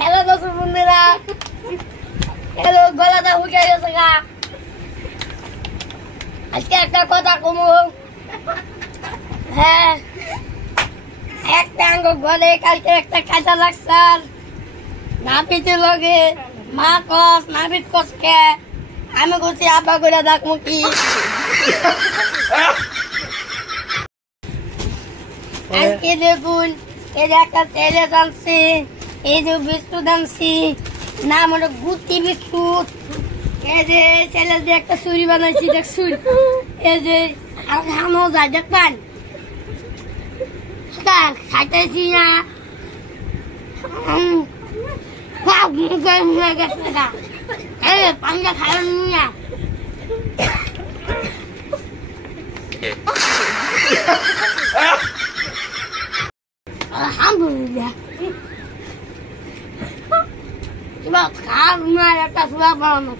Hello দর্শক বন্ধুরা, hello গলাটা উঠে গেছে গা। আজকে একটা কথা কমু। হ্যাঁ, একটা আঙ্গ ঘরে কালকে একটা কাঁচা লাগছার নাপিতে লগে মা কস নাপিত কসকে আমি করছি আব্বা করে দেখমু কি। আজকে দেখুন এই যে একটা ছেলে আনছি, এই যে বিস্কুট আনছি, নাম হলো গুটি বিস্কুট। এই যে ছেলে যে একটা ছুরি বানাইছি দেখছুন, এই যে খানো যায় দেখবেন খাইতেছি না পাঞ্জা খাওয়ান না। আলহামদুলিল্লাহ খাওয়া একটা সুরা বানানো।